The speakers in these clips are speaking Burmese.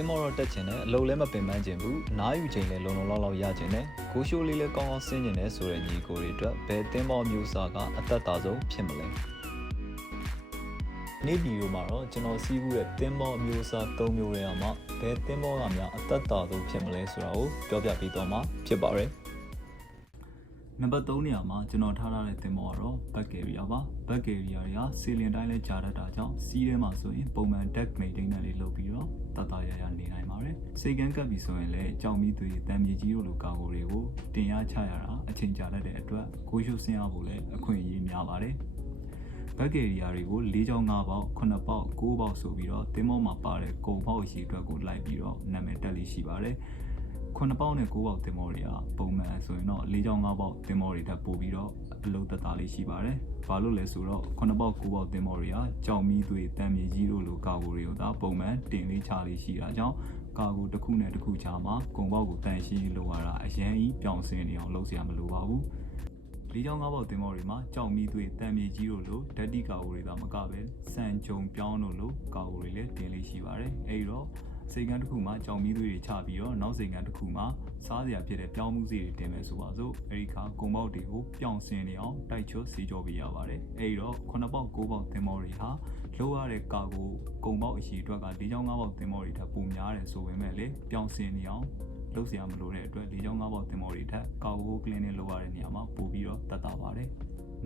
တင်းမောတော့တက်ချင်တယ်အလုံးလည်းမပင်ပန်းချင်ဘူးနားယူချိန်လည်းလုံလုံလောက်ရချင်တယ်ကိုရှိုးလေးလည်းကောင်းကောင်းဆင်းချင်တယ်ဆိုတဲ့ညီကိုတွေအတွက်ဘယ်တင်းမောမျိုးစားကအသက်သာဆုံးဖြစ်မလဲနေ့ဗီဒီယိုမှာတော့ကျွန်တော်စီးဘူးတဲ့တင်းမောမျိုးစား၃မျိုးတွေမှာဘယ်တင်းမောကများအသက်သာဆုံးဖြစ်မလဲဆိုတာကိုပြောပြပေးတော့မှာဖြစ်ပါတယ်နံပါတ်3နေရာမှာကျွန်တော်ထားတဲ့တင်မောကတော့ဘက်ကယ်ရီယာပါဘက်ကယ်ရီယာတွေကစီလင်တိုင်းလဲကြာတတ်တာကြောင့်စီးထဲမှာဆိုရင်ပုံမှန် deck maintenance လေးလုပ်ပြီးတော့တတရရနေနိုင်ပါတယ်စိတ်ကန်းကပ်ပြီးဆိုရင်လည်းကြောင်မီသွေးတံမြေကြီးတို့လိုကာကိုတွေကိုတင်ရချရတာအချိန်ကြာတတ်တဲ့အတွက်ကိုရှိုးဆင်းရဖို့လည်းအခွင့်အရေးများပါတယ်ဘက်ကယ်ရီယာတွေကို၄ချောင်း၅ပေါက်9ပေါက်9ပေါက်ဆိုပြီးတော့တင်မောမှာပါတဲ့ကုံပေါက်အရှိအတွက်ကိုလိုက်ပြီးတော့နာမည်တက်လေးရှိပါတယ်9ပေါက်နဲ့9ပေါက်တင်မောတွေကပုံမှန်ဆိုရင်တော့4ချောင်း5ပေါက်တင်မောတွေထပ်ပို့ပြီးတော့အလုံးသက်သာလေးရှိပါတယ်။ဘာလို့လဲဆိုတော့9ပေါက်9ပေါက်တင်မောတွေကကြောင်မီသွေးတံမြေကြီးတို့လိုကာကိုတွေကိုသာပုံမှန်တင်လေးချလေးရှိတာကြောင့်ကာကိုတစ်ခုနဲ့တစ်ခုချာမှာကုံပေါက်ကိုတန်ရှင်းလို့ရတာအရင်ကြီးပြောင်းစင်နေအောင်လုပ်စရာမလိုပါဘူး။4ချောင်း5ပေါက်တင်မောတွေမှာကြောင်မီသွေးတံမြေကြီးတို့လိုဓာတ်တိကာကိုတွေသာမကပဲစံကြုံပြောင်းတို့လိုကာကိုတွေလည်းတင်လေးရှိပါတယ်။အဲဒီတော့စိတ်ကန်းတစ်ခုမှာကြောင်မီးသွေးတွေချပြီးတော့နောက်စိတ်ကန်းတစ်ခုမှာစားစရာဖြစ်တဲ့ပြောင်းမှုစီတွေတင်မယ်ဆိုပါစို့အဲဒီခါကုံပေါက်တွေကိုပြောင်းစင်နေအောင်တိုက်ချွတ်စီကြောပေးရပါတယ်အဲဒီတော့9ပေါက်9ပေါက်တင်မောတွေဟာလိုရတဲ့ကာကိုကုံပေါက်အရှိအတွက်က4ချောင်း5ပေါက်တင်မောတွေထပ်ပိုများတယ်ဆိုပေမဲ့လေပြောင်းစင်နေအောင်လုပ်စရာမလိုတဲ့အတွက်4ချောင်း5ပေါက်တင်မောတွေထပ်ကာကိုကလင်းနဲ့လိုရတဲ့နေရာမှာပို့ပြီးတော့တတ်တာပါတယ်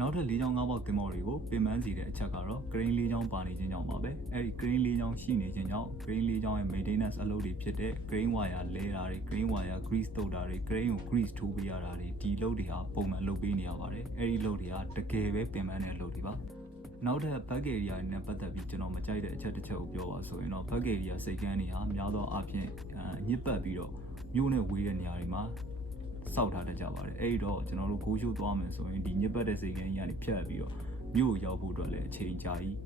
နောက်ထပ်၄ချောင်း၅ပေါက်တင်မောတွေကိုပင်ပန်းစီတဲ့အချက်ကတော့ grain ၄ချောင်းပါနေခြင်းကြောင့်ပါပဲအဲဒီ grain ၄ချောင်းရှိနေခြင်းကြောင့် grain ၄ချောင်းရဲ့ maintenance အလုပ်တွေဖြစ်တဲ့ grain wire လဲတာတွေ grain wire grease တုပ်တာတွေ grain ကို grease ထိုးပေးရတာတွေဒီလုပ်တွေဟာပုံမှန်လုပ်ပေးနေရပါတယ်အဲဒီလုပ်တွေကတကယ်ပဲပင်ပန်းတဲ့လုပ်တွေပါနောက်ထပ် back area နဲ့ပတ်သက်ပြီးကျွန်တော်မကြိုက်တဲ့အချက်တစ်ချက်ကိုပြောပါဆိုရင်တော့ back area စိတ်ကန်းတွေဟာများသောအားဖြင့်ညစ်ပတ်ပြီးတော့မြို့နဲ့ဝေးတဲ့နေရာတွေမှာစောက်ထားတတ်ကြပါတယ်အဲ့တော့ကျွန်တော်တို့ကိုရှိုးသွားမယ်ဆိုရင်ဒီညစ်ပတ်တဲ့စိတ်ကန်းကြီးကနေဖြတ်ပြီးတော့မြို့ရောက်ဖို့အတွက်လည်းအချိန်ကြာကြီ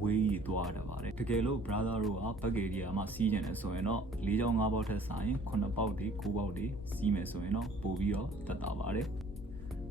းဝေးကြီးသွားရပါတယ်တကယ်လို့ brother တို့ကဘက်ကယ်ရီယာမှာစီးကျင်တယ်ဆိုရင်တော့၄ချောင်း၅ပေါက်ထက်ဆိုင်9ပေါက်တွေ9ပေါက်တွေစီးမယ်ဆိုရင်တော့ပို့ပြီးတော့တက်တာပါတယ်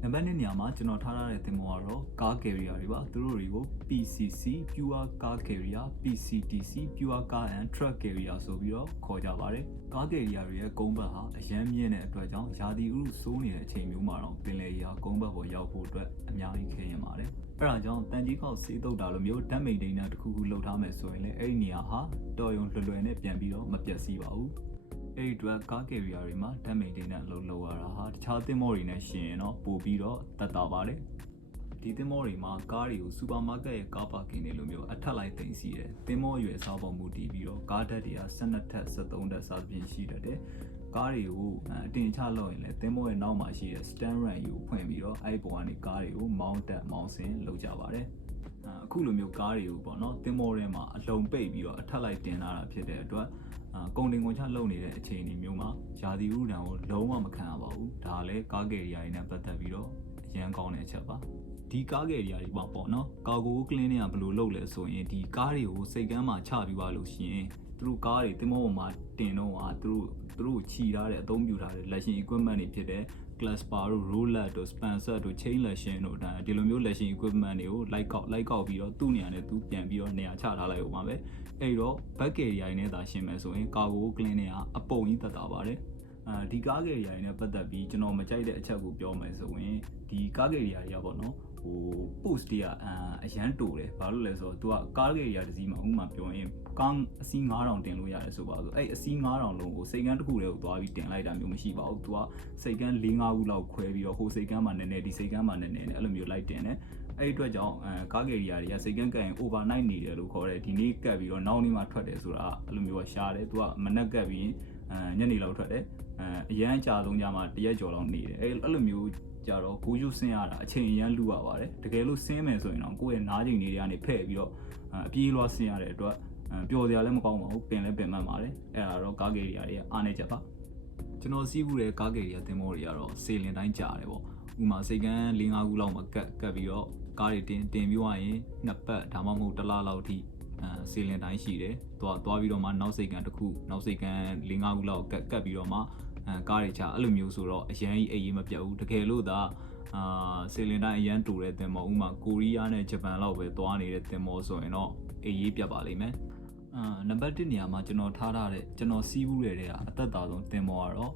နံပါတ်2နေရာမှာကျွန်တော်ထားတဲ့တင်မောကတော့ car carrier တွေပါသူတို့တွေကို PCC pure car carrier PCTC pure car and truck carrier ဆိုပြီးတော့ခေါ်ကြပါတယ် car carrier တွေရဲ့ကုန်းဘက်ဟာအရန်မြင့်တဲ့အတွက်ကြောင့်ယာတီဥဆိုးနေတဲ့အချိန်မျိုးမှာတော့ပင်လယ်ရာကုန်းဘက်ပေါ်ရောက်ဖို့အတွက်အများကြီးခဲရင်ပါတယ်အဲ့ဒါကြောင့်တန်ကြီးခေါက်စေးတုပ်တာလိုမျိုးဓာတ်မိန်ဒိန်းတာတစ်ခုခုလှုပ်ထားမယ်ဆိုရင်လည်းအဲ့ဒီနေရာဟာတော်ရုံလွယ်နဲ့ပြန်ပြီးတော့မပြတ်စီးပါဘူးအဲ့ဒီအတွက်ကားကယ်ရီယာတွေမှာဓာတ်မိန်ဒိန်းတာလှုပ်ရတာဟာတခြားသင်္ဘောတွေနဲ့ရှင်ရင်တော့ပို့ပြီးတော့တတ်တာပါတယ်ဒီသင်္ဘောတွေမှာကားတွေကိုစူပါမားကတ်ရဲ့ကားပါကင်တွေလိုမျိုးအထက်လိုက်သိမ်းစီတယ်သင်္ဘောရွယ်စားပုံမူတည်ပြီးတော့ကားဓာတ်တွေက12ထက်13ထက်စသဖြင့်ရှိတတ်တယ်ကားတွေကိုအတင်ချလောက်ရင်လည်းသင်္ဘောရဲ့နောက်မှာရှိတဲ့ stand run ကိုဖွင့်ပြီးတော့အဲ့ပေါ်ကနေကားတွေကိုမောင်းတက်မောင်းဆင်းလုပ်ကြပါတယ်အခုလိုမျိုးကားတွေကိုပေါ့နော်သင်္ဘောထဲမှာအလုံးပိတ်ပြီးတော့အထက်လိုက်တင်လာတာဖြစ်တဲ့အတွက်ကုန်တင်ကုန်ချလုပ်နေတဲ့အချိန်ဒီမျိုးမှာယာတီဥဒဏ်ကိုလုံးဝမခံရပါဘူးဒါလည်းကားကယ်ရီယာတွေနဲ့ပတ်သက်ပြီးတော့အရန်ကောင်းတဲ့အချက်ပါဒီကားကယ်ရီယာတွေပေါ့နော်ကာဂိုကလင်းတွေကဘယ်လိုလုပ်လဲဆိုရင်ဒီကားတွေကိုစိတ်ကမ်းမှာချပြီးပါလို့ရှိရင်သူတို့ကားတွေတင်မောပေါ်မှာတင်တော့ဟာသူတို့ခြီထားတဲ့အသုံးပြုထားတဲ့ lesson equipment တွေဖြစ်တဲ့ clasper တို့ roller တို့ spancer တို့ chain lesson တို့ဒီလိုမျိုး lesson equipment တွေကိုလိုက်ကောက်ပြီးတော့သူ့နေရာနဲ့သူပြန်ပြီးတော့နေရာချထားလိုက်အောင်ပါပဲအဲ့တော့ back carrier နဲ့သာရှင်းမယ်ဆိုရင် cargo clean တွေကအပုံကြီးတက်တာပါတယ်ဒီကားကယ်ရီယာတွေနဲ့ပတ်သက်ပြီးကျွန်တော်မကြိုက်တဲ့အချက်ကိုပြောမယ်ဆိုရင်ဒီကားကယ်ရီယာတွေကပေါ့နော်post တွေကအရန်တူတယ်ဘာလို့လဲဆိုတော့ तू ကကားကယ်ရီယာတစ်စီးမှာဥပမာပြောရင်ကားအစီး9000တင်လို့ရတယ်ဆိုပါဆိုအဲ့အစီး9000လုံးကိုစိတ်ကန်းတစ်ခုတည်းကိုသွားပြီးတင်လိုက်တာမျိုးမရှိပါဘူး तू ကစိတ်ကန်း4-5ခုလောက်ခွဲပြီးတော့ဟိုစိတ်ကန်းမှာနည်းနည်းဒီစိတ်ကန်းမှာနည်းနည်းနဲ့အဲ့လိုမျိုးလိုက်တင်တယ်အဲ့ဒီအတွက်ကြောင့်ကားကယ်ရီယာတွေကစိတ်ကန်းကတ်ရင် overnight နေတယ်လို့ခေါ်တယ်ဒီနေ့ကတ်ပြီးတော့နောက်နေ့မှထွက်တယ်ဆိုတာအဲ့လိုမျိုးကရှားတယ် तू ကမနက်ကတ်ပြီးညနေလောက်ထွက်တယ်အရန်ကြာဆုံးကြမှာတရက်ကျော်လောက်နေတယ်အဲ့လိုမျိုးကြတော့ဂိုးယူဆင်းရတာအချိန်အရန်လူရပါတယ်တကယ်လို့ဆင်းမယ်ဆိုရင်တော့ကိုယ့်ရဲ့နားချိန်တွေကနေဖဲ့ပြီးတော့အပြေးလွှားဆင်းရတဲ့အတွက်ပျော်စရာလည်းမကောင်းပါဘူးပင်လည်းပင်မှတ်ပါတယ်အဲ့ဒါတော့ကားကယ်ရီယာတွေအားနေချက်ပါကျွန်တော်စီးဘူးတဲ့ကားကယ်ရီယာသင်္ဘောတွေကတော့စေလင်တိုင်းကြာတယ်ပေါ့ဥမာစိတ်ကန်း4-5ခုလောက်မှာကတ်ပြီးတော့ကားတွေတင်ပြီးွားရင်နှစ်ပတ်ဒါမှမဟုတ်တစ်လလောက်ထိစေလင်တိုင်းရှိတယ်သွားပြီးတော့မှနောက်စိတ်ကန်းတစ်ခုနောက်စိတ်ကန်း4-5ခုလောက်ကတ်ပြီးတော့မှကားတွေချအဲ့လိုမျိုးဆိုတော့အရန်ကြီးအေးမပြတ်ဘူးတကယ်လို့သာစေလင်တိုင်းအရန်တူတဲ့သင်္ဘောဥမာကိုရီးယားနဲ့ဂျပန်လောက်ပဲသွားနေတဲ့သင်္ဘောဆိုရင်တော့အေးပြတ်ပါလိမ့်မယ် နံပါတ်1နေရာမှာကျွန်တော်ထားတဲ့ကျွန်တော်စီးဘူးတွေကအသက်တာဆုံးတင်မောကတော့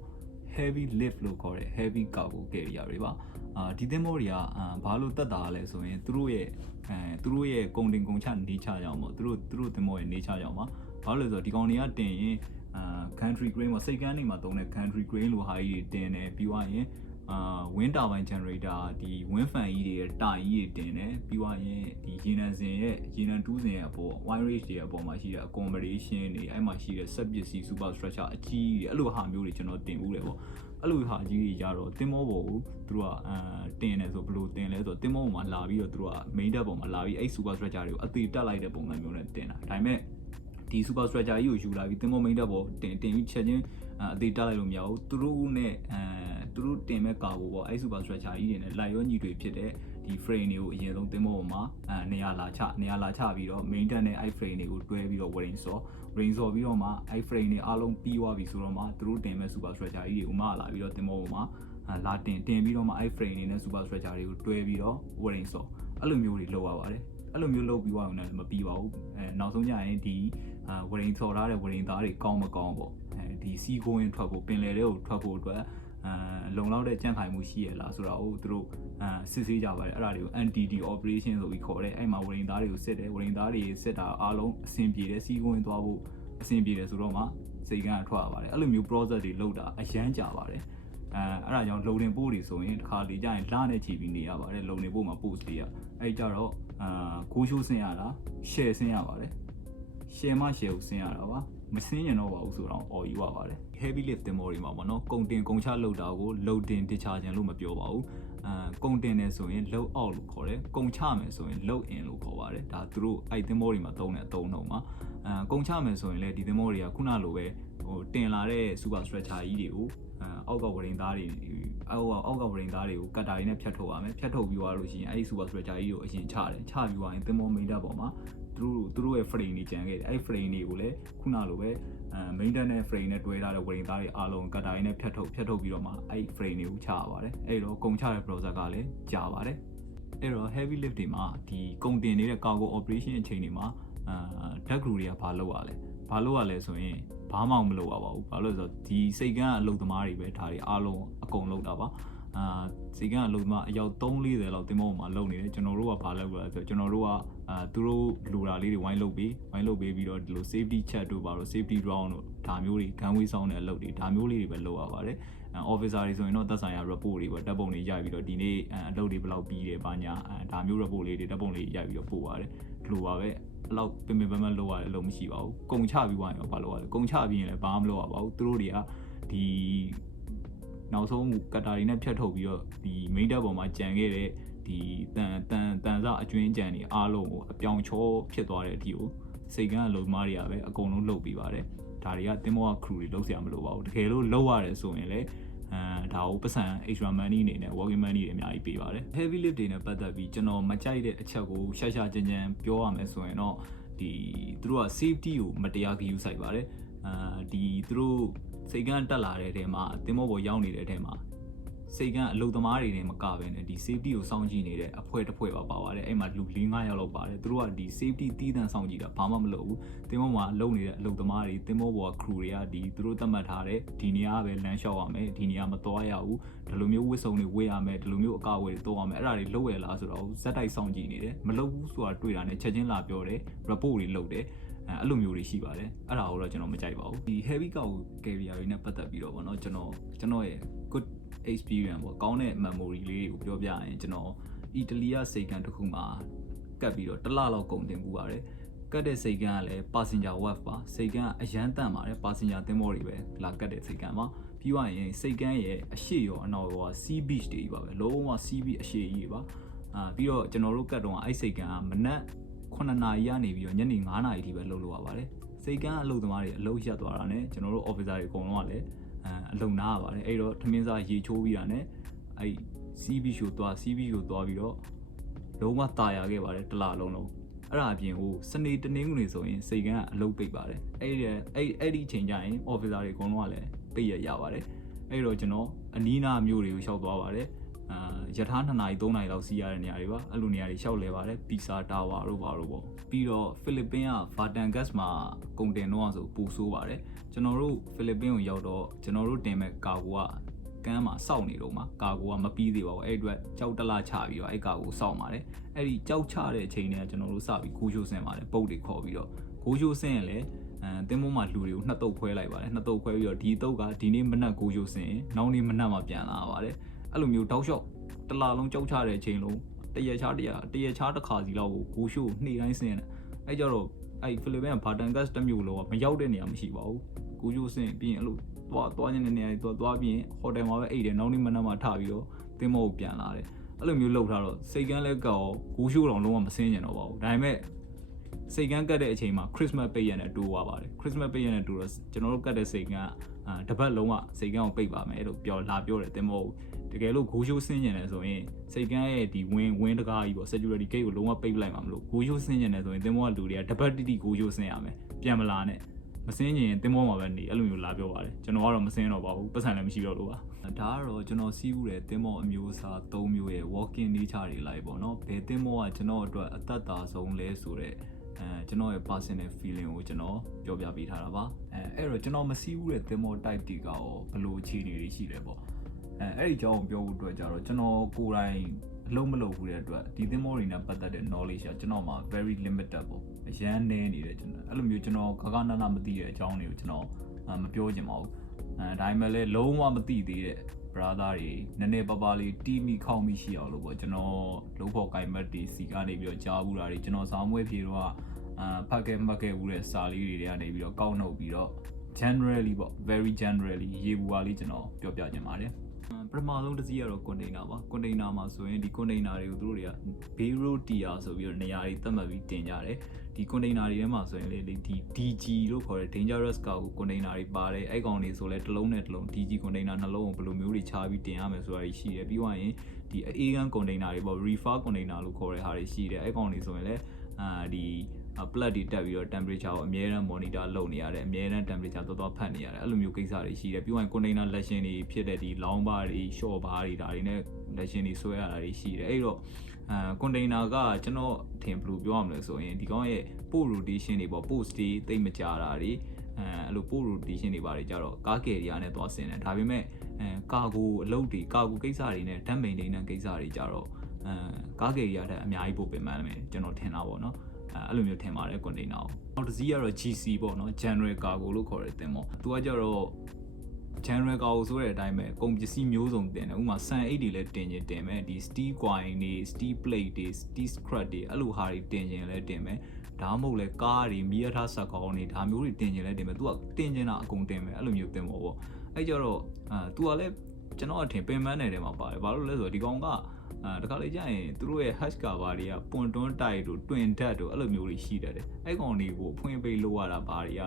heavy lift လို့ခေါ်တဲ့ heavy cargo carrier တွေပါဒီသင်္ဘောတွေကဘာလို့တက်တာလဲဆိုရင်သူတို့ရဲ့ကုန်တင်ကုန်ချနေချကြောင်းပေါ့သူတို့သင်္ဘောရဲ့နေချကြောင်းပါဘာလို့လဲဆိုတော့ဒီကောင်တွေကတင်ရင်country grain ပေါ့စိတ်ကန်းနေမှာတုံးတဲ့ country grain လိုဟာကြီးတွေတင်တယ်ပြီးသွားရင်wind turbine generator ဒီ wind fan ကြီးတွေရဲ့တာကြီးတွေတင်တယ်ပြီးသွားရင်ဒီရေနံစင်ရဲ့ရေနံတူးစင်ရဲ့အပေါ် wire range တွေအပေါ်မှာရှိတဲ့ accommodation တွေအဲ့မှာရှိတဲ့ sub ပစ္စည်း super structure အကြီးကြီးအဲ့လိုဟာမျိုးတွေကျွန်တော်တင်ဦးတယ်ပေါ့အဲ့လိုဟာကြီးတွေကြတော့တင်မောပေါ်ကိုသူတို့ကတင်တယ်ဆိုဘယ်လိုတင်လဲဆိုတော့တင်မောပေါ်မှာလာပြီးတော့သူတို့က main deck ပေါ်မှာလာပြီးအဲ့ super structure တွေကိုအသေးတက်လိုက်တဲ့ပုံစံမျိုးနဲ့တင်တာဒါပေမဲ့ဒီ super structure ကြီးကိုယူလာပြီးတင်မော main deck ပေါ်တင်ပြီးချက်ချင်းအသေးတက်လိုက်လို့မရဘူးသူတို့နဲ့သူတို့တင်မဲ့ကာကိုပေါ့အဲ့ super structure ကြီးတွေနဲ့လိုက်ရောညီတွေဖြစ်တဲ့ဒီ frame တွေကိုအရင်ဆုံးတင်မောပေါ်မှာနေရာလာချပြီးတော့ main deck နဲ့အဲ့ frame တွေကိုတွဲပြီးတော့ rain ဆော်ပြီးတော့မှအဲ့ frame တွေအားလုံးပြီးသွားပြီဆိုတော့မှသူတို့တင်မဲ့ super structure ကြီးတွေဥမာလာပြီးတော့တင်မောပေါ်မှာလာတင်ပြီးတော့မှအဲ့ frame တွေနဲ့ super structure တွေကိုတွဲပြီးတော့ rain ဆော်အဲ့လိုမျိုးတွေလုပ်ရပါတယ်အဲ့လိုမျိုးလုပ်ပြီးသွားရင်လည်းမပြီးပါဘူးနောက်ဆုံးကြရင်ဒီဝရင်ဆော်ထားတဲ့ဝရင်သားတွေကောင်းမကောင်းပေါ့ဒီစီးကိုဝင်ထွက်ဖို့ပင်လယ်တွေကိုထွက်ဖို့အတွက်လုံလောက်တဲ့ကြန့်ခိုင်မှုရှိရလားဆိုတာကိုသူတို့စစ်ဆေးကြပါတယ်အဲ့ဒါတွေကို NTD operation ဆိုပြီးခေါ်တယ်အဲ့မှာဝရင်သားတွေကိုစစ်တယ်ဝရင်သားတွေစစ်တာအားလုံးအဆင်ပြေတယ်စီးကိုဝင်သွားဖို့အဆင်ပြေတယ်ဆိုတော့မှစိတ်ကန်းထွက်ရပါတယ်အဲ့လိုမျိုး process တွေလုပ်တာအရမ်းကြာပါတယ်အဲ့ဒါကြောင့်လုံတင်ပို့တွေဆိုရင်တစ်ခါလေကြာရင်လာနဲ့ချီပြီးနေရပါတယ်လုံတင်ပို့မှာ post တွေကအဲ့ကြတော့ကိုရှိုးဆင်းရတာ share ဆင်းရပါတယ် share မှ share ကိုဆင်းရတာပါမဆင်းရင်တော့ပါဘူးဆိုတော့အော်ယူရပါတယ် heavy lift တင်မောတွေမှာပေါ့နော်ကုန်တင်ကုန်ချလောက်တာကိုload in discharge လို့မပြောပါဘူးကုန်တင်နေဆိုရင် load out လို့ခေါ်တယ်ကုန်ချမယ်ဆိုရင် load in လို့ခေါ်ပါတယ်ဒါသူတို့အဲ့တင်မောတွေမှာသုံးတဲ့အသုံးနှုန်းပါကုန်ချမယ်ဆိုရင်လည်းဒီတင်မောတွေကခုနလိုပဲတင်လာတဲ့ super structure ကြီးတွေကိုအောက်ကဝရင်သားတွေအောက်ကဝရင်သားတွေကိုကတ်တာတွေနဲ့ဖြတ်ထုတ်ရမယ်ဖြတ်ထုတ်ပြီးသွားလို့ရှိရင်အဲ့ဒီ super structure ကြီးကိုအရင်ချတယ်ချပြီးသွားရင်တင်မော main deck ပေါ်မှာသူတို့ရဲ့ frame တွေကျန်ခဲ့တယ်အဲ့ frame တွေကိုလည်းခုနလိုပဲmain deck နဲ့ frame နဲ့တွဲထားတဲ့ဝရင်သားတွေအားလုံးကတ်တာတွေနဲ့ဖြတ်ထုတ်ပြီးတော့မှအဲ့ frame တွေကိုချရပါတယ်အဲ့တော့ကုန်ချတဲ့ process ကလည်းကြာပါတယ်အဲ့တော့ heavy lift တွေမှာဒီကုန်တင်နေတဲ့ cargo operation အချိန်တွေမှာဓာတ် crew တွေကဘာလုပ်ရလဲဆိုရင်ဘာမှမလုပ်ရပါဘူးဘာလို့လဲဆိုတော့ဒီစိတ်ကန်းအလုပ်သမားတွေပဲဒါတွေအားလုံးအကုန်လုပ်တာပါစိတ်ကန်းအလုပ်သမားအယောက်3-40လောက်တင်မောမှာလုပ်နေတယ်ကျွန်တော်တို့ကဘာလုပ်လဲဆိုတော့ကျွန်တော်တို့ကသူတို့လူတာလေးတွေဝိုင်းလုပ်ပေးပြီးတော့ဒီလို safety check တို့ပါတော့ safety round တို့ဒါမျိုးတွေ gun way sound နဲ့အလုပ်တွေဒါမျိုးလေးတွေပဲလုပ်ရပါတယ်officer တွေဆိုရင်တော့သက်ဆိုင်ရာ report တွေပေါ့ဓာတ်ပုံတွေရိုက်ပြီးတော့ဒီနေ့အလုပ်တွေဘယ်လောက်ပြီးတယ်ဘာညာဒါမျိုး report လေးတွေဓာတ်ပုံလေးရိုက်ပြီးတော့ပို့ပါတယ်ဒီလိုပါပဲအဲ့လောက်ပင်ပန်းလုပ်ရတယ်လို့မရှိပါဘူးကုန်ချပြီးသွားရင်ဘာလုပ်ရလဲကုန်ချပြီးရင်လည်းဘာမှမလုပ်ရပါဘူးသူတို့တွေကဒီနောက်ဆုံးကတ်တာတွေနဲ့ဖြတ်ထုတ်ပြီးတော့ဒီ main deck ပေါ်မှာကြံခဲ့တဲ့ဒီတန်စအကျွင်းကြံတွေအားလုံးကိုအပြောင်ချောဖြစ်သွားတဲ့အထိကိုစိတ်ကန်းအလုံးသမားတွေကပဲအကုန်လုံးလုပ်ပြီးပါတယ်ဒါတွေကတင်မောက crew တွေလုပ်စရာမလိုပါဘူးတကယ်လို့လုပ်ရတယ်ဆိုရင်လည်းဒါကိုပတ်စံ extra money အနေနဲ့ working money တွေအများကြီးပေးပါတယ် heavy lift တွေနဲ့ပတ်သက်ပြီးကျွန်တော်မကြိုက်တဲ့အချက်ကိုရှာကြမ်းပြောရမယ်ဆိုရင်တော့ဒီသူတို့က safety ကိုမတရားဂရုစိုက်ပါတယ်ဒီသူတို့စိတ်ကန်းတက်လာတဲ့အထဲမှာတင်မောပေါ်ရောက်နေတဲ့အထဲမှာစိတ်ကန်းအလုပ်သမားတွေနဲ့မကဘဲနဲ့ဒီ safety ကိုစောင့်ကြည့်နေတဲ့အဖွဲ့တစ်ဖွဲ့ပါပါတယ်အဲ့မှာလူ4-5ယောက်လောက်ပါတယ်သူတို့ကဒီ safety တီးတန့်စောင့်ကြည့်တာဘာမှမလုပ်ဘူးတင်မောမှာလုပ်နေတဲ့အလုပ်သမားတွေတင်မောပေါ်က crew တွေကဒီသူတို့သတ်မှတ်ထားတဲ့ဒီနေရာပဲလမ်းလျှောက်ရမယ်ဒီနေရာမသွားရဘူးဒီလိုမျိုးဝစ်စုံတွေဝေးရမယ်ဒီလိုမျိုးအကာအကွယ်တွေသုံးရမယ်အဲ့ဒါတွေလုပ်ရလားဆိုတော့ဇက်တိုက်စောင့်ကြည့်နေတယ်မလုပ်ဘူးဆိုတာတွေ့တာနဲ့ချက်ချင်းလာပြောတယ် report တွေလုပ်တယ်အဲ့လိုမျိုးတွေရှိပါတယ်အဲ့ဒါကိုတော့ကျွန်တော်မကြိုက်ပါဘူးဒီ heavy cargo carrier တွေနဲ့ပတ်သက်ပြီးတော့ဗောနော်ကျွန်တော်ရဲ့ good experience ပေါ့ကောင်းတဲ့ memory လေးတွေကိုပြောပြရင်ကျွန်တော်အီတလီကစိတ်ကန်းတစ်ခုမှာကတ်ပြီးတော့တစ်လလောက်ကုန်တင်ပူပါတယ်ကတ်တဲ့စိတ်ကန်းကလည်း passenger wave ပါစိတ်ကန်းအရန်တန့်ပါတယ် passenger သင်္ဘောတွေပဲလာကတ်တဲ့စိတ်ကန်းပါပြီးသွားရင်စိတ်ကန်းရဲ့အရှိရောအနောက်ရော sea beach တွေပါပဲလုံးဝ sea beach အရှိကြီးပါပြီးတော့ကျွန်တော်တို့ကတ်တော့အဲ့စိတ်ကန်းကမနက်9နာရီကနေပြီးတော့ညနေ9နာရီထိပဲလုပ်လို့ရပါတယ်စိတ်ကန်းအလုပ်သမားတွေအလုပ်ရက်သွားတာနဲ့ကျွန်တော်တို့ officer တွေအကုန်လုံးကလည်းအလုံနာရပါတယ်အဲ့တော့ထမင်းစားရေချိုးပြီးတာနဲ့အဲ့ CB ရှိုးသွားပြီးတော့လုံးဝတာယာခဲ့ပါတယ်တစ်လလုံးလုံးအဲ့ဒါအပြင်ဟိုစနေတနင်္ဂနွေဆိုရင်စိတ်ကန်းကအလုပ်ပိတ်ပါတယ်အဲ့ဒီအချိန်ကျရင် officer တွေအကုန်လုံးကလည်းပိတ်ရပါတယ်အဲ့တော့ကျွန်တော်အနီးနားမျိုးတွေကိုရှောက်သွားပါတယ် ယထာ2နာရီ3နာရီလောက်စီးရတဲ့နေရာတွေပါအဲ့လိုနေရာတွေရှောက်လဲပါတယ်ပီဆာတာဝါတို့ပါတော့ပေါ့ပြီးတော့ဖိလစ်ပင်းကဗာတန်ဂတ်မှာကုန်တင်တော့ဆိုပူဆိုးပါတယ်ကျွန်တော်တို့ဖိလစ်ပင်းကိုရောက်တော့ကျွန်တော်တို့တင်မဲ့ကာကိုကကမ်းမှာစောက်နေတော့မှာကာကိုကမပြီးသေးပါဘူးအဲ့အတွက်ကြောက်တလားချပြီးတော့အဲ့ကာကိုစောက်ပါတယ်အဲ့ဒီကြောက်ချတဲ့အချိန်တွေကကျွန်တော်တို့စပြီးဂိုးရှိုးဆင်းပါတယ်ပုတ်တွေခေါ်ပြီးတော့ဂိုးရှိုးဆင်းရင်လည်းတင်းမိုးမှာလူတွေကိုနှစ်တုပ်ခွဲလိုက်ပါတယ်နှစ်တုပ်ခွဲပြီးတော့ဒီတုပ်ကဒီနေ့မနက်ဂိုးရှိုးဆင်းရင်နောက်နေ့မနက်မှပြန်လာပါတယ်အဲ့လိုမျိုးတောက်လျှောက်တလားလုံးကြောက်ချတဲ့အချိန်လုံးတရက်ချားတစ်ခါစီလောက်ကိုဂိုးရှိုးနှိမ့်တိုင်းဆင်းတယ်အဲ့ကြတော့အဲ့ဖိလစ်ပင်းကဘာတန်ဂတ်တစ်မျိုးလောကမရောက်တဲ့နေရာမရှိပါဘူးဂိုးရှိုးဆင်းပြီးရင်အဲ့လိုသွားနေတဲ့နေရာတွေသွားပြီးရင်ဟိုတယ်မှာပဲအိတ်တယ်နောက်နေ့မနက်မှထပြီးတော့တင်းမိုးကိုပြန်လာတယ်အဲ့လိုမျိုးလှုပ်ထားတော့စိတ်ကန်းလဲကောက်ဂိုးရှိုးတော်လုံးဝမဆင်းကျင်တော့ပါဘူးဒါပေမဲ့စိတ်ကန်းကတ်တဲ့အချိန်မှာ Christmas ပိတ်ရတဲ့တိုးသွားပါတယ် Christmas ပိတ်ရတဲ့တိုးတော့ကျွန်တော်တို့ကတ်တဲ့စိတ်ကန်းတပတ်လုံးကစိတ်ကန်းကိုပိတ်ပါမယ်လို့ပြောတယ်တင်းမိုးတကယ်လို့ဂိုးရှိုးဆင်းကျင်တယ်ဆိုရင်စိတ်ကန်းရဲ့ဒီဝင်းတကားကြီးပေါ့ security gate ကိုလုံးဝပိတ်လိုက်မှာမလို့ဂိုးရှိုးဆင်းကျင်တယ်ဆိုရင်တင်းမိုးကလူတွေကတပတ်တိတိဂိုးရှိုးဆင်းရမယ်ပြန်မလာနဲ့မစင်းရင်တင်းမောမှာပဲနေအဲ့လိုမျိုးလာပြောပါတယ်ကျွန်တော်ကတော့မစင်းတော့ပါဘူးပတ်စံလည်းမရှိတော့လို့ပါဒါကတော့ကျွန်တော်စီးဦးတဲ့တင်းမောအမျိုးအစား၃မျိုးရဲ့ walking nature တွေလိုက်ပေါ့နော်ဘယ်တင်းမောကကျွန်တော်အတွက်အသက်သာဆုံးလဲဆိုတော့ကျွန်တော်ရဲ့ personal feeling ကိုကျွန်တော်ပြောပြပေးထားတာပါအဲ့တော့ကျွန်တော်မစီးဦးတဲ့တင်းမော type တွေကတော့ဘယ်လိုအခြေအနေတွေရှိလဲပေါ့အဲ့ဒီအကြောင်းကိုပြောဖို့အတွက်ကြတော့ကျွန်တော်ကိုယ်တိုင်အလုံးမလုပ်ဘူးတဲ့အတွက်ဒီသင်္ဘောတွေနဲ့ပတ်သက်တဲ့ knowledge ကကျွန်တော်မှာ very limited ပေါ့အရန်နည်းနေတယ်ကျွန်တော်အဲ့လိုမျိုးကျွန်တော်ခဏနာမသိတဲ့အကြောင်းတွေကိုကျွန်တော်မပြောချင်ပါဘူးဒါပေမဲ့လည်းလုံးဝမသိသေးတဲ့ brother တွေနည်းနည်းပါးပါးလေးတီးမိခေါင်းမိရှိအောင်လို့ပေါ့ကျွန်တော်လုံးဖို့ကိုင်မတ်တွေစီကနေပြီးတော့ကြားဘူးတာတွေကျွန်တော်စာမွေးဖြေတော့ဖတ်ခဲ့မှတ်ခဲ့ဘူးတဲ့စာလေးတွေကနေပြီးတော့ကောက်နှုတ်ပြီးတော့ generally ပေါ့ very generally ရေဘူးပါလေးကျွန်တော်ပြောပြချင်ပါတယ်ပထမဆုံးတစ်စီးကတော့ကွန်တိန်နာပါကွန်တိန်နာမှာဆိုရင်ဒီကွန်တိန်နာတွေကိုသူတို့တွေကဘေးရိုတီယာဆိုပြီးတော့နေရာတွေသတ်မှတ်ပြီးတင်ကြတယ်ဒီကွန်တိန်နာတွေထဲမှာဆိုရင်လေဒီ DG လို့ခေါ်တဲ့ dangerous cargo ကွန်တိန်နာတွေပါတယ်အဲ့ကောင်တွေဆိုလဲတစ်လုံးနဲ့တစ်လုံး DG ကွန်တိန်နာနှလုံးကိုဘယ်လိုမျိုးတွေချပြီးတင်ရမယ်ဆိုတာရှိတယ်ပြီးသွားရင်ဒီအေးကန်ကွန်တိန်နာတွေပေါ့ reefer ကွန်တိန်နာလို့ခေါ်တဲ့ဟာတွေရှိတယ်အဲ့ကောင်တွေဆိုရင်လည်းဒီplug တွေတက်ပြီးတော့ temperature ကိုအမြဲတမ်း monitor လုပ်နေရတယ်အမြဲတမ်း temperature သွားဖတ်နေရတယ်အဲ့လိုမျိုးကိစ္စတွေရှိတယ်ပြီးရင် container လက်ရှင်တွေဖြစ်တဲ့ဒီ long bar တွေ short bar တွေဒါတွေနဲ့လက်ရှင်တွေဆွဲရတာတွေရှိတယ်အဲ့တော့container ကကျွန်တော်ထင်ဘယ်လိုပြောရမလဲဆိုရင်ဒီကောင်ရဲ့ port rotation တွေပေါ့ post တွေတိတ်မကြတာတွေအဲ့လို port rotation တွေပါတယ်ကြတော့ကားကယ်ရီယာနဲ့သွားဆင်းတယ်ဒါပေမဲ့ကာကိုအလုပ်တွေကာကိုကိစ္စတွေနဲ့ဓာတ်မိန်နေတဲ့ကိစ္စတွေကြတော့ကားကယ်ရီယာတဲ့အများကြီးပို့ပင်မှန်းမယ်ကျွန်တော်ထင်တာပေါ့နော်အဲ့လိုမျိုးထင်ပါတယ်ကွန်တိန်နာကိုနောက်တစ်စီးကတော့ GC ပေါ့နော် General Cargo လို့ခေါ်တဲ့တင်ပေါ့သူကကြတော့ General Cargo ဆိုတဲ့အတိုင်းပဲကုန်ပစ္စည်းမျိုးစုံတင်တယ်ဥပမာဆန်အိတ်တွေလည်းတင်မယ်ဒီ steel coin တွေ steel plate တွေ steel scrap တွေအဲ့လိုဟာတွေတင်ရင်လည်းတင်မယ်ဒါမှမဟုတ်လဲကားတွေမီးရထားဆက်ကောင်းတွေဒါမျိုးတွေတင်ရင်လည်းတင်မယ်သူကတင်ချင်တာအကုန်တင်မယ်အဲ့လိုမျိုးတင်ပေါ့အဲ့ကြတော့သူကလည်းကျွန်တော်အထင်ပင်ပန်းနယ်ထဲမှာပါတယ်ဘာလို့လဲဆိုတော့ဒီကောင်ကတခါလေကြာရင်သူတို့ရဲ့ hash cover တွေကပွန်တွန်းတိုက်တို့တွင်ဓာတ်တို့အဲ့လိုမျိုးတွေရှိတတ်တယ်အဲ့ကောင်တွေကိုဖွင့်ပိတ်လို့ရတာဘာတွေ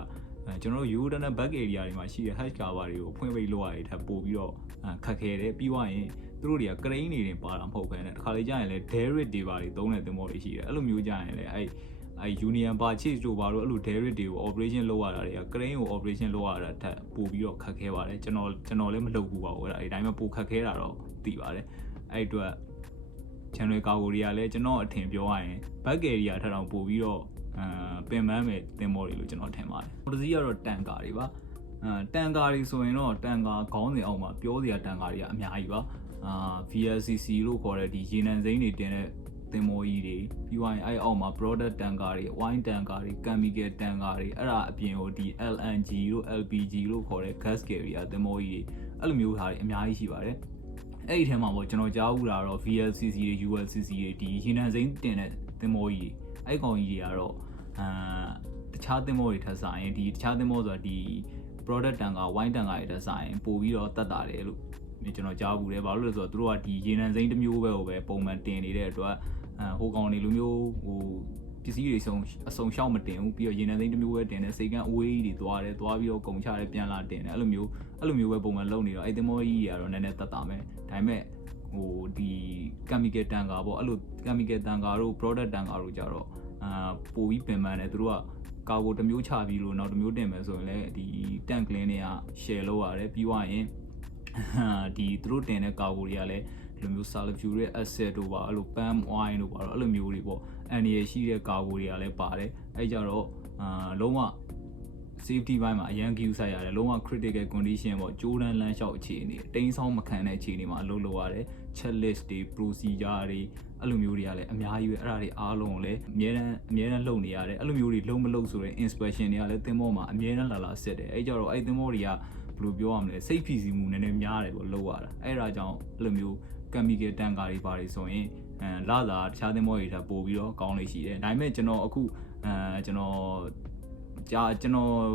ကကျွန်တော်တို့ Yodan back area တွေမှာရှိတဲ့ hash cover တွေကိုဖွင့်ပိတ်လို့ရတဲ့ထပ်ပို့ပြီးတော့ခက်ခဲတယ်ပြီးွားရင်သူတို့တွေက crane တွေတင်ပါတာမဟုတ်ဘဲနဲ့တခါလေကြာရင်လည်း derrick တွေပါတွေသုံးတဲ့သင်္ဘောတွေရှိတယ်အဲ့လိုမျိုးကြာရင်လည်းအဲ့ union bar chase တို့ဘာလို့အဲ့လို derrick တွေကို operation လုပ်ရတာတွေက crane ကို operation လုပ်ရတာထပ်ပို့ပြီးတော့ခက်ခဲပါတယ်ကျွန်တော်လည်းမလုပ်ဘူးပါဘူးအဲ့ဒါအဲ့တိုင်းပဲပို့ခက်ခဲတာတော့သိပါတယ်အဲ့အတွက် channel cargo တွေကလည်းကျွန်တော်အထင်ပြောရရင် back area ထက်တောင်ပို့ပြီးတော့ပင်ပန်းမဲ့သင်္ဘောတွေလို့ကျွန်တော်ထင်ပါတယ်။တစ်စီးကတော့တန်ကာတွေပါ။တန်ကာတွေဆိုရင်တော့တန်ကာခေါင်းစဉ်အောက်မှာပြောစရာတန်ကာတွေကအများကြီးပါ။ VLCC လို့ခေါ်တဲ့ဒီရေနံစိမ်းတွေတင်တဲ့သင်္ဘောကြီးတွေပြီးသွားရင်အဲ့အောက်မှာ product တန်ကာတွေ wine တန်ကာတွေ chemical တန်ကာတွေအဲ့ဒါအပြင်ကိုဒီ LNG တို့ LPG လို့ခေါ်တဲ့ gas carrier သင်္ဘောကြီးတွေအဲ့လိုမျိုးဟာတွေအများကြီးရှိပါတယ်။အဲ့ဒီထဲမှာပေါ့ကျွန်တော်ကြားဘူးတာတော့ VLCC တွေ ULCC တွေဒီရေနံစိမ်းတင်တဲ့သင်္ဘောကြီးအဲ့ကောင်ကြီးတွေကတော့တခြားသင်္ဘောတွေထပ်ဆိုင်ရင်ဒီတခြားသင်္ဘောဆိုတာဒီ product တန်ကာ wine တန်ကာတွေထပ်ဆိုင်ပို့ပြီးတော့တက်တာတယ်လို့ကျွန်တော်ကြားဘူးတယ်ဘာလို့လဲဆိုတော့သူတို့ကဒီရေနံစိမ်းတစ်မျိုးပဲပုံမှန်တင်နေတဲ့အတွက်ဟိုကောင်တွေလိုမျိုးဟိုပစ္စည်းတွေအစုံရှောက်မတင်ဘူးပြီးတော့ရေနံစိမ်းတစ်မျိုးပဲတင်တယ်စိတ်ကန်းအဝေးကြီးတွေသွားပြီးတော့ကုန်ချတယ်ပြန်လာတင်တယ်အဲ့လိုမျိုးပဲပုံမှန်လုပ်နေတော့အဲ့သင်္ဘောကြီးတွေကတော့နည်းနည်းတက်တာမယ်ဒါပေမဲ့ဟိုဒီ chemical တန်ကာပေါ့အဲ့လို chemical တန်ကာတို့ product တန်ကာတို့ကြတော့ပိုပြီးပင်ပန်းတယ်သူတို့ကကာကိုတစ်မျိုးချပြီးလို့နောက်တစ်မျိုးတင်မယ်ဆိုရင်လည်းဒီ tank clean တွေက share လုပ်ရတယ်ပြီးွားရင်ဒီသူတို့တင်တဲ့ကာကိုတွေကလည်း လိုမျိုး sulfuric acid တို့ပါအဲ့လို palm oil တို့ပါတော့အဲ့လိုမျိုးတွေပေါ့အန်ဒီရရှိတဲ့ကာကိုတွေကလည်းပါတယ်အဲ့ကြတော့လုံးဝ safety ဘိုင်းမှာအရန် queue ဆိုင်ရတယ်လုံးဝ critical condition ပေါ့ကြိုးတန်းလမ်းလျှောက်အခြေအနေတိန်းဆောင်မခံတဲ့အခြေအနေမှာအလုပ်လုပ်ရတယ် checklist တွေ procedure တွေအဲ့လိုမျိုးတွေကလည်းအများကြီးပဲအဲ့ဒါတွေအားလုံးကိုလည်းအများတန်းလုပ်နေရတယ်အဲ့လိုမျိုးတွေလုံးမလုပ်ဆိုရင် inspection တွေကလည်းသင်္ဘောမှာအများတန်းလာစစ်တယ်အဲ့ကြတော့အဲ့သင်္ဘောတွေကဘယ်လိုပြောရမလဲစိတ်ဖိစီးမှုနည်းနည်းများတယ်ပေါ့လုပ်ရတာအဲ့ဒါကြောင့်အဲ့လိုမျိုး chemical tanker တွေပါတွေဆိုရင်လာတခြားသင်္ဘောတွေထပ်ပို့ပြီးတော့ကောင်းလေးရှိတယ်ဒါပေမဲ့ကျွန်တော်အခုကျွန်တော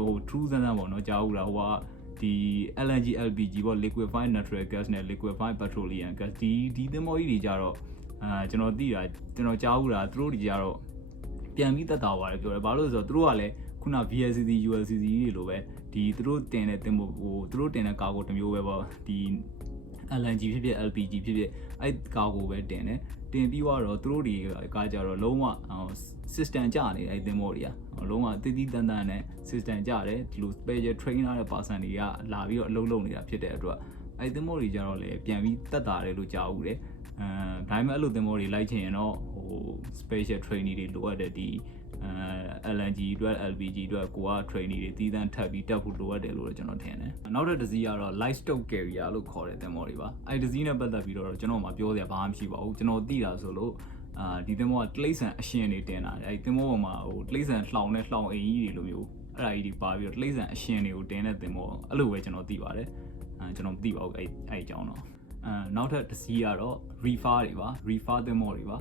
်ဟို true စမ်းပေါ့နော်ကြားဦးတာဟိုကဒီ LNG LPG ပေါ့ liquefied natural gas နဲ့ liquefied petroleum gas ဒီသင်္ဘောကြီးတွေကြတော့ကျွန်တော်သိတာကျွန်တော်ကြားဦးတာသူတို့တွေကြတော့ပြန်ပြီးတက်တာပါတယ်ပြောတယ်ဘာလို့လဲဆိုတော့သူတို့ကလည်းခုန VLCC ULCC တွေလိုပဲဒီသူတို့တင်တဲ့သင်္ဘောဟိုသူတို့တင်တဲ့ကာကိုတစ်မျိုးပဲပေါ့ဒီ LNG ဖြစ်ဖြစ် LPG ဖြစ်ဖြစ်အဲ့ကာကိုပဲတင်တယ်တင်ပြီးတော့သူတို့တွေကကြတော့လုံးဝ system ကြနေအဲ့သင်္ဘောတွေကလုံးဝတည်တည်တန်းတန်းနဲ့ system ကြတယ်ဒီလို special trainer တဲ့ person တွေကလာပြီးတော့အလုပ်လုပ်နေတာဖြစ်တဲ့အတွက်အဲ့သင်္ဘောတွေကြတော့လေပြန်ပြီးတက်တာတယ်လို့ကြားဦးတယ်ဒါပေမဲ့အဲ့လိုသင်္ဘောတွေလိုက်ချင်ရင်တော့ဟို special trainee တွေလိုအပ်တယ်ဒီ LNG အတွက် LPG အတွက်ကိုက trainee တွေတည်တန်းထပ်ပြီးတက်ဖို့လိုအပ်တယ်လို့ကျွန်တော်ထင်တယ်နောက်တစ်စီးကတော့ light stock carrier လို့ခေါ်တဲ့သင်္ဘောတွေပါအဲ့ဒီစီးနဲ့ပတ်သက်ပြီးတော့ကျွန်တော်မှပြောစရာဘာမှမရှိပါဘူးကျွန်တော်သိတာဆိုလို့ဒီသင်္ဘောကတိရစ္ဆာန်အရှင်တွေတင်တာအဲ့သင်္ဘောပေါ်မှာဟိုတိရစ္ဆာန်လှောင်နဲ့လှောင်အိမ်ကြီးတွေလိုမျိုးအဲ့ဒါကြီးတွေပါပြီးတော့တိရစ္ဆာန်အရှင်တွေကိုတင်တဲ့သင်္ဘောအဲ့လိုပဲကျွန်တော်သိပါတယ်ကျွန်တော်မသိပါဘူးအဲ့အကြောင်းတော့နောက်ထပ်တစ်စီးကတော့ reefer တွေပါ reefer သင်္ဘောတွေပါ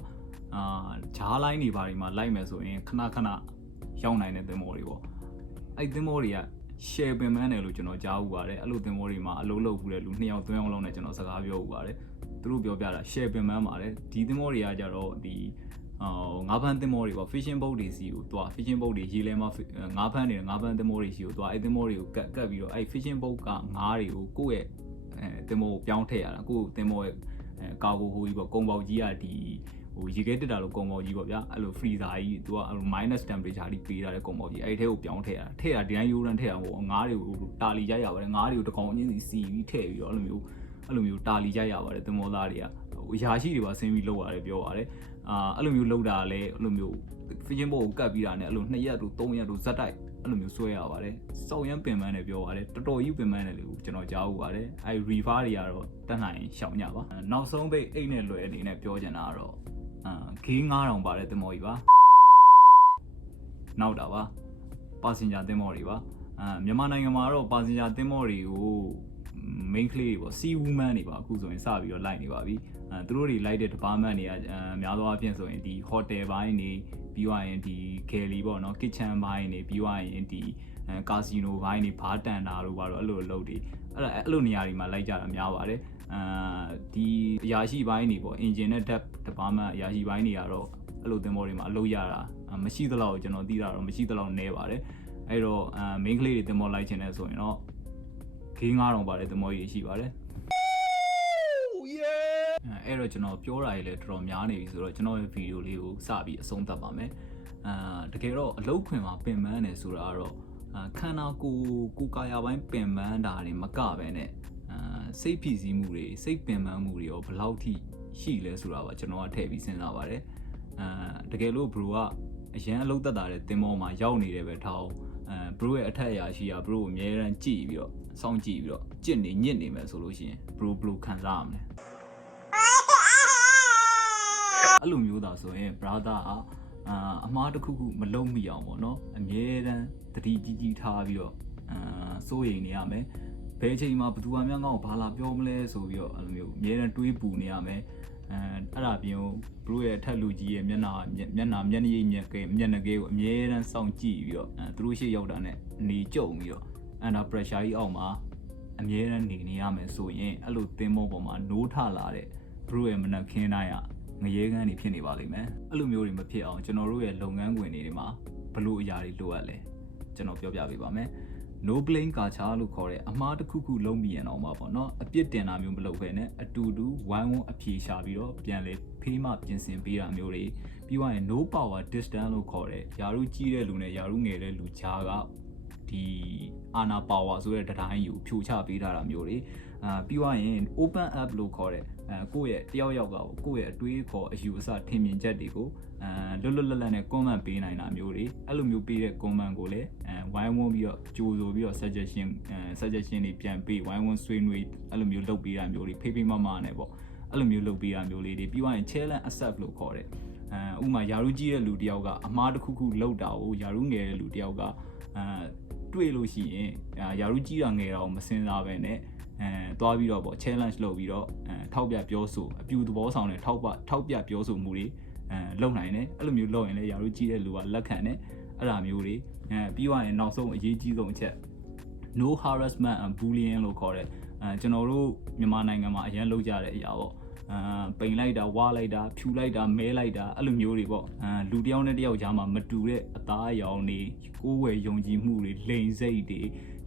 ဂျားလိုင်းတွေဘာတွေမှာလိုက်မယ်ဆိုရင်ခဏရောက်နိုင်တဲ့သင်္ဘောတွေပေါ့အဲ့သင်္ဘောတွေက share ပင်ပန်းတယ်လို့ကျွန်တော်ကြားဥပါတယ်အဲ့လိုသင်္ဘောတွေမှာအလုပ်လုပ်ဘူးတဲ့လူ2ယောက်3ယောက်လောက်နဲ့ကျွန်တော်စကားပြောဥပါတယ်သူတို့ပြောပြတာ share ပင်ပန်းပါတယ်ဒီသင်္ဘောတွေကကြတော့ဒီငါးဖမ်းသင်္ဘောတွေပေါ့ fishing boat တွေစီကိုသွား fishing boat တွေရေလဲမှာငါးဖမ်းနေတဲ့ငါးဖမ်းသင်္ဘောတွေစီကိုသွားအဲ့သင်္ဘောတွေကိုကတ်ပြီးတော့အဲ့ fishing boat ကငါးတွေကိုကိုယ့်ရဲ့သင်္ဘောကိုပြောင်းထည့်ရတာကိုယ့်သင်္ဘောရဲ့ကာကိုဟိုကြီးပေါ့ကုံပေါက်ကြီးကဒီဟိုရေခဲတက်တာလို့ကုံပေါက်ကြီးပေါ့ဗျာအဲ့လို freezer ကြီးသူကအဲ့လို minus temperature ကြီးပေးထားတဲ့ကုံပေါက်ကြီးအဲ့ထဲကိုပြောင်းထည့်ရတာထည့်တာဒီတိုင်းရိုးရမ်းထည့်တာပေါ့ငါးတွေကိုတာလီရိုက်ရပါတယ်ငါးတွေကိုတကောင်အင်းစီပြီးထည့်ပြီးတော့အဲ့လိုမျိုးတာလီရိုက်ရပါတယ်သင်္ဘောသားတွေကဟိုအရာရှိတွေပါဆင်းပြီးလောက်ရတယ်ပြောပါတယ်အဲ့လိုမျိုးလောက်တာလည်းအဲ့လိုမျိုး fishing boat ကိုကတ်ပြီးတာနဲ့အဲ့လို2ရက်တို့3ရက်တို့ဇက်တိုက်အဲ့လိုမျိုးဆွဲရပါတယ်စောက်ရမ်းပင်ပန်းတယ်ပြောပါတယ်တော်တော်ကြီးပင်ပန်းတယ်လို့ကျွန်တော်ကြားဦးပါတယ်အဲ့ reefer တွေကတော့တက်နိုင်ရှောင်ညပါနောက်ဆုံးပိတ်အိတ်နဲ့လွယ်အနေနဲ့ပြောချင်တာကတော့ဂေး9000ပါတယ်သင်္ဘောကြီးပါနောက်တာပါ passenger သင်္ဘောတွေပါမြန်မာနိုင်ငံမှာတော့ passenger သင်္ဘောတွေကို main ကလေးတွေပေါ့ sea woman တွေပါအခုဆိုရင်စပြီးတော့လိုက်နေပါပြီသူတို့တွေလိုက်တဲ့ department တွေကများသောအားဖြင့်ဆိုရင်ဒီ hotel ဘိုင်းတွေပြီးသွားရင်ဒီ galley ပေါ့နော် kitchen ဘိုင်းတွေပြီးသွားရင်ဒီcasino ဘိုင်းတွေဘားတန်တာတို့ပါတော့အဲ့လိုလုပ်တွေအဲ့လိုနေရာတွေမှာလိုက်ကြတာများပါတယ်ဒီအရာရှိဘိုင်းတွေပေါ့ engine နဲ့ depth department အရာရှိဘိုင်းတွေကတော့အဲ့လိုသင်္ဘောတွေမှာအလုပ်ရတာမရှိသလောက်ကျွန်တော်သိတာတော့မရှိသလောက်နည်းပါတယ်အဲ့တော့main ကလေးတွေသင်္ဘောလိုက်ချင်တယ်ဆိုရင်တော့ဂေး9000ပါတယ်သင်္ဘောကြီးရှိပါတယ်အဲ့တော့ကျွန်တော်ပြောတာကြီးလည်းတော်တော်များနေပြီဆိုတော့ကျွန်တော်ရဲ့ဗီဒီယိုလေးကိုစပြီးအဆုံးသတ်ပါမယ်တကယ်တော့အလုပ်ခွင်မှာပင်ပန်းတယ်ဆိုတာကတော့ခန္ဓာကိုယ်ကာယပိုင်းပင်ပန်းတာတွေမကပဲနဲ့စိတ်ဖိစီးမှုတွေစိတ်ပင်ပန်းမှုတွေရောဘယ်လောက်ထိရှိလဲဆိုတာပါကျွန်တော်ကထည့်ပြီးစဉ်းစားပါတယ်တကယ်လို့ဘရိုကအရန်အလုပ်သက်တာတဲ့သင်္ဘောမှာရောက်နေတယ်ပဲထားအောင်ဘရိုရဲ့အထက်အရာရှိကဘရိုကိုအများရန်ကြည့်ပြီးတော့စောင့်ကြည့်ပြီးတော့ကြစ်နေညစ်နေမယ်ဆိုလို့ရှိရင်ဘရိုခံစားရမလဲအဲ့လိုမျိုးသာဆိုရင် brother အမားတစ်ခုခုမလုံးမိအောင်ပေါ့နော်အမြဲတမ်းတတိကြီးထားပြီးတော့စိုးရိမ်နေရမယ်ဘယ်အချိန်မှာဘသူမှများငါ့ကိုဘာလာပြောမလဲဆိုပြီးတော့အဲ့လိုမျိုးအမြဲတမ်းတွေးပူနေရမယ်အဲ့ဒါပြင်ဘရိုရဲ့အထက်လူကြီးရဲ့မျက်နှာမျက်နှာကိုအမြဲတမ်းစောင့်ကြည့်ပြီးတော့သူတို့ရှေ့ရောက်တာနဲ့နေကြုံပြီးတော့under pressure ကြီးအောက်မှာအမြဲတမ်းနေရမယ်ဆိုရင်အဲ့လိုသင်္ဘောပေါ်မှာနိုးထလာတဲ့ဘရိုရဲ့မနက်ခင်းတိုင်းကငရေကန်းတွေဖြစ်နေပါလိမ့်မယ်အဲ့လိုမျိုးတွေမဖြစ်အောင်ကျွန်တော်တို့ရဲ့လုပ်ငန်းခွင်တွေမှာဘလို့အရာတွေလိုအပ်လဲကျွန်တော်ပြောပြပေးပါမယ် no blame culture လို့ခေါ်တဲ့အမှားတစ်ခုခုလုံးပြီးရင်တော့မှာပေါ့နော်အပြစ်တင်တာမျိုးမလုပ်ဘဲနဲ့အတူတူဝိုင်းဝန်းအပြေရှာပြီးတော့ပြန်လေဖေးမှပြင်ဆင်ပေးတာမျိုးတွေပြီးသွားရင် no power distance လို့ခေါ်တဲ့ယာရုကြီးတဲ့လူနဲ့ယာရုငယ်တဲ့လူကြားက ဒီအာနာပါဝါဆိုတဲ့တိုင်းယူဖြိုချပေးထားတာမျိုးတွေပြီးသွားရင် open app လို့ခေါ်တဲ့ကိုယ့်ရဲ့တယောက်ယောက်ကကိုယ့်ရဲ့အတွေးခေါ်အယူအဆထင်မြင်ချက်တွေကိုလွတ်လွတ်လပ်လပ်နဲ့ comment ပေးနိုင်တာမျိုးတွေအဲ့လိုမျိုးပေးတဲ့ comment ကိုလည်းဝိုင်းဝန်းပြီးတော့ကြိုဆိုပြီးတော့ suggestion တွေပြန်ပေးဝိုင်းဝန်းဆွေးနွေးအဲ့လိုမျိုးလုပ်ပေးတာမျိုးတွေဖေးဖေးမမနဲ့ပေါ့အဲ့လိုမျိုးလုပ်ပေးတာမျိုးလေးတွေပြီးသွားရင် challenge accept လို့ခေါ်တဲ့ဥမာယာရုကြီးတဲ့လူတယောက်ကအမှားတစ်ခုခုလုပ်တာကိုယာရုငယ်တဲ့လူတယောက်ကတွေ့လို့ရှိရင်ယာရုကြီးတာငယ်တာကိုမစင်စားပဲနဲ့သွားပြီးတော့ပေါ့ challenge လုပ်ပြီးတော့ထောက်ပြပြောဆိုအပြူသဘောဆောင်တဲ့ထောက်ပြပြောဆိုမှုတွေလုပ်နိုင်တယ်အဲ့လိုမျိုးလုပ်ရင်လည်းယာရုကြီးတဲ့လူကလက်ခံတယ်အဲ့ဒါမျိုးတွေပြီးသွားရင်နောက်ဆုံးအရေးကြီးဆုံးအချက် no harassment and bullying လို့ခေါ်တဲ့ကျွန်တော်တို့မြန်မာနိုင်ငံမှာအရင်လုပ်ကြတဲ့အရာပေါ့ပိန်လိုက်တာဝါလိုက်တာဖြူလိုက်တာမဲလိုက်တာအဲ့လိုမျိုးတွေပေါ့လူတယောက်နဲ့တယောက်ကြားမှာမတူတဲ့အသားအရောင်တွေကိုယ်ဝယ်ယုံကြည်မှုတွေလိန်စိတ်တွေ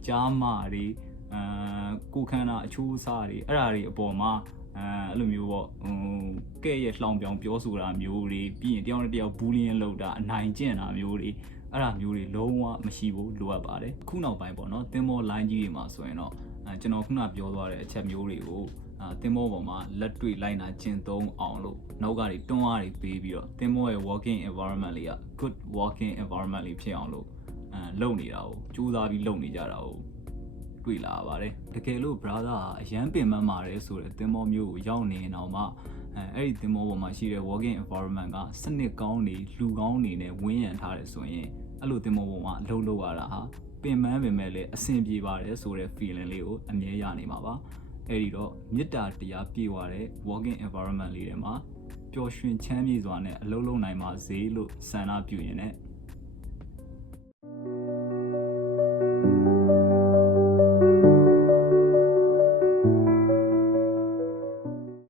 ကြားမာတွေကိုခန္ဓာအချိုးအစားတွေအဲ့ဒါတွေအပေါ်မှာအဲ့လိုမျိုးပေါ့ကဲ့ရဲ့လှောင်ပြောင်ပြောဆိုတာမျိုးတွေပြီးရင်တယောက်နဲ့တယောက် bullying လုပ်တာအနိုင်ကျင့်တာမျိုးတွေအဲ့ဒါမျိုးတွေလုံးဝမရှိဘူးလိုအပ်ပါတယ်ခုနောက်ပိုင်းပေါ့နော်သင်္ဘော line ကြီးတွေမှာဆိုရင်တော့ကျွန်တော်ခုနပြောသွားတဲ့အချက်မျိုးတွေကိုသင်္ဘောပေါ်မှာလက်တွေ့လိုက်နာကျင့်သုံးအောင်လို့နောက်ကနေတွန်းအားတွေပေးပြီးတော့သင်္ဘောရဲ့ working environment လေးက good working environment လေးဖြစ်အောင်လို့လုပ်နေတာကိုကြိုးစားပြီးလုပ်နေကြတာကိုတွေ့လာပါတယ်တကယ်လို့ brother အရန်ပင်ပန်းပါတယ်ဆိုတဲ့သင်္ဘောမျိုးကိုရောက်နေအောင်မှအဲ့ဒီသင်္ဘောပေါ်မှာရှိတဲ့ working environment ကစနစ်ကောင်းတွေလူကောင်းတွေနဲ့ဝန်းရံထားတယ်ဆိုရင်အဲ့လိုသင်္ဘောပေါ်မှာအလုပ်လုပ်ရတာဟာပင်ပန်းပင်မဲ့လည်းအဆင်ပြေပါတယ်ဆိုတဲ့ feeling လေးကိုအမြဲရနေမှာပါအဲ့ဒီတော့မေတ္တာတရားပြည့်ဝတဲ့ working environment လေးတွေမှာပျော်ရွှင်ချမ်းမြေ့စွာနဲ့အလုပ်လုပ်နိုင်ပါစေလို့ဆန္ဒပြုရင်းနဲ့